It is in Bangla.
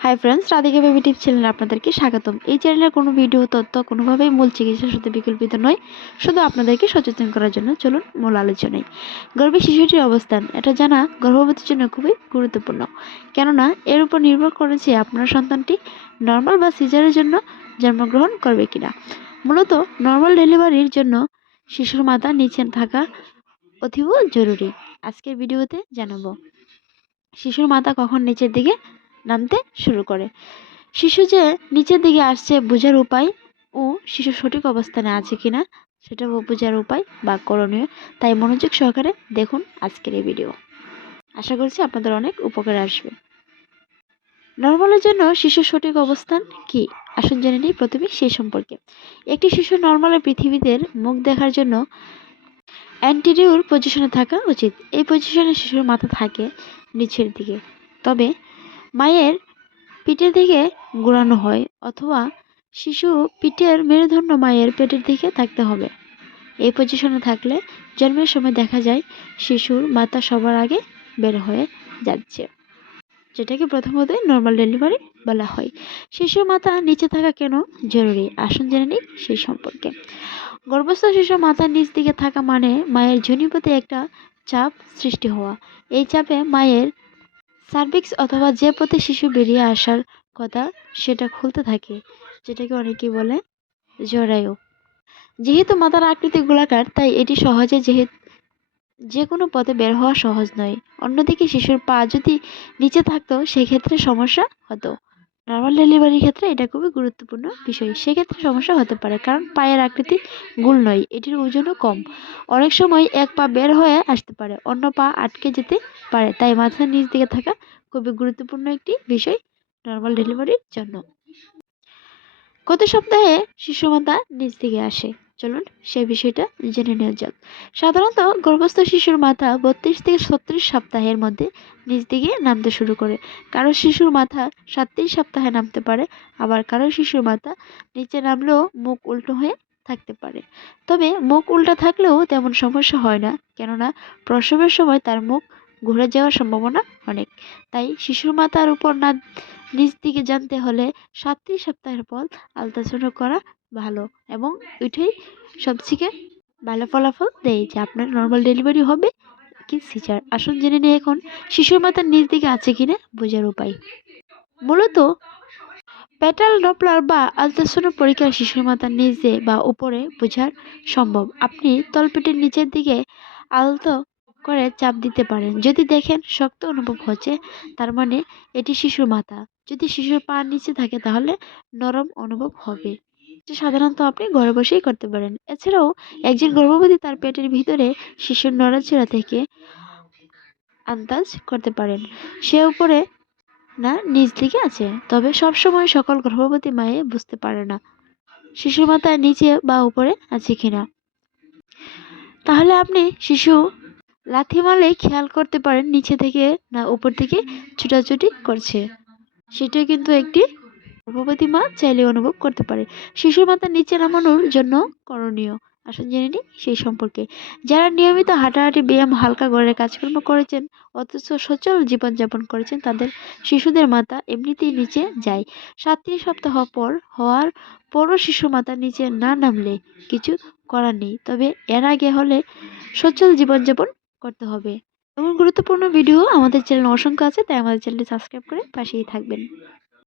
Hi friends Radhika baby tip চ্যানেলে আপনাদেরকে স্বাগতম। এই চ্যানেলের কোনো ভিডিও তথ্য, কোনোভাবেই মূল চিকিৎসার সাথে বিকল্পিত নয়। শুধু আপনাদেরকে সচেতন করার জন্য চলুন মূল আলোচনায়। গর্ভে শিশুটির অবস্থান, এটা জানা গর্ভবতীর জন্য খুবই গুরুত্বপূর্ণ। কেননা, এর উপর নির্ভর করেছে আপনার সন্তানটি নর্মাল বা সিজারের জন্য জন্মগ্রহণ করবে কিনা। মূলত নর্মাল ডেলিভারির জন্য শিশুর মাথা নিচে থাকা অতীব জরুরি। আজকের ভিডিওতে জানাব। শিশুর মাথা কখন নিচের দিকে নামতে শুরু করে। শিশু যে নিচের দিকে আসছে বোঝার উপায় ও শিশু সঠিক অবস্থানে আছে কিনা সেটা বোঝার উপায় বা করণীয়, তাই মনোযোগ সহকারে দেখুন আজকের এই ভিডিও আশা করছি আপনাদের অনেক উপকার আসবে। নর্মালের জন্য শিশুর সঠিক অবস্থান কি? আসুন জেনে নিই প্রথমে সেই সম্পর্কে। একটি শিশু নর্মালের পৃথিবীদের মুখ দেখার জন্য অ্যান্টিরিউর পজিশনে থাকা উচিত। এই পজিশনে শিশুর মাথা থাকে নিচের দিকে। তবে মায়ের পিঠের দিকে ঘোরানো হয় অথবা শিশু পিঠের মেরুদণ্ড মায়ের পেটের দিকে থাকতে হবে। এই পজিশনে থাকলে জন্মের সময় দেখা যায় শিশুর মাথা সবার আগে বের হয়ে যাচ্ছে, যেটাকে প্রথমত নর্মাল ডেলিভারি বলা হয়। শিশুর মাথা নিচে থাকা কেন জরুরি? আসুন জেনে নিই সেই সম্পর্কে। গর্ভস্থ শিশুর মাথার নিচ দিকে থাকা মানে মায়ের জনিপথে একটা চাপ সৃষ্টি হওয়া। এই চাপে মায়ের সার্ভিক্স অথবা যে পথে শিশু বেরিয়ে আসার কথা সেটা খুলতে থাকে, যেটাকে অনেকেই বলে জরায়ু যেহেতু মাথার আকৃতি গোলাকার, তাই এটি সহজে যেহেতু যে কোনো পথে বের হওয়া সহজ নয়। অন্যদিকে শিশুর পা যদি নিচে থাকতো, সেক্ষেত্রে সমস্যা হতো। নর্মাল ডেলিভারির ক্ষেত্রে এটা খুবই গুরুত্বপূর্ণ বিষয়। সেক্ষেত্রে সমস্যা হতে পারে, কারণ পায়ের আকৃতি গোল নয়, এটির ওজনও কম। অনেক সময় এক পা বের হয়ে আসতে পারে, অন্য পা আটকে যেতে পারে। তাই মাথার নিচ দিকে থাকা খুবই গুরুত্বপূর্ণ একটি বিষয় নর্মাল ডেলিভারির জন্য। গত সপ্তাহে শিশু মাথা নিচ দিকে আসে। চলুন সেই বিষয়টা জেনে নেওয়া যাক। সাধারণত গর্ভস্থ শিশুর মাথা বত্রিশ থেকে ছত্রিশ সপ্তাহের মধ্যে নিচ দিকে নামতে শুরু করে। কারও শিশুর মাথা সাতত্রিশ সপ্তাহে নামতে পারে, আবার কারও শিশুর মাথা নিচে নামলেও মুখ উল্টো হয়ে থাকতে পারে। তবে মুখ উল্টা থাকলেও তেমন সমস্যা হয় না, কেননা প্রসবের সময় তার মুখ ঘুরে যাওয়ার সম্ভাবনা অনেক। তাই শিশুর মাথার উপর না, নিচ দিকে জানতে হলে সাতটি সপ্তাহের পর আলট্রাসাউন্ড করা ভালো এবং ওইটাই সবথেকে ভালো ফলাফল দেয় যে আপনার নর্মাল ডেলিভারি হবে কি সিজার। আসুন জেনে নিই এখন শিশুর মাথার নিচ দিকে আছে কিনা বোঝার উপায়। মূলত প্যাটাল ডপলার বা আলট্রাসাউন্ড পরীক্ষা শিশুর মাথার নিচে বা উপরে বোঝার সম্ভব। আপনি তলপেটের নিচের দিকে আলতো করে চাপ দিতে পারেন। যদি দেখেন শক্ত অনুভব হচ্ছে, তার মানে এটি শিশুর মাথা। যদি শিশুর পা নিচে থাকে, তাহলে নরম অনুভব হবে। যে সাধারণত আপনি ঘরে বসেই করতে পারেন। এছাড়াও একজন গর্ভবতী তার পেটের ভিতরে শিশুর নড়াচড়া থেকে আন্দাজ করতে পারেন। সে উপরে না, নিচ দিকে আছে। তবে সবসময় সকল গর্ভবতী মায়ে বুঝতে পারে না, শিশুর মাথায় নিচে বা উপরে আছে কিনা? তাহলে আপনি শিশু লাথি মারলে খেয়াল করতে পারেন নিচে থেকে না উপর থেকে ছুটাছুটি করছে। সেটা কিন্তু একটি গর্ভবতী মা চাইলে অনুভব করতে পারে। শিশুর মাথা নিচে নামানোর জন্য করণীয়। আসুন জেনে নিই সেই সম্পর্কে। যারা নিয়মিত হাঁটাহাঁটি, ব্যায়াম, হালকা ঘরের কাজকর্ম করেছেন, অথচ সচল জীবনযাপন করেছেন, তাদের শিশুদের মাথা এমনিতেই নিচে যায়। সাতটি সপ্তাহ পর হওয়ার পরও শিশু মাথা নিচে না নামলে কিছু করার নেই। তবে এর আগে হলে সচল জীবনযাপন করতে হবে। এমন গুরুত্বপূর্ণ ভিডিও আমাদের চ্যানেলে অসংখ্য আছে, তাই আমাদের চ্যানেলটি সাবস্ক্রাইব করে পাশেই থাকবেন।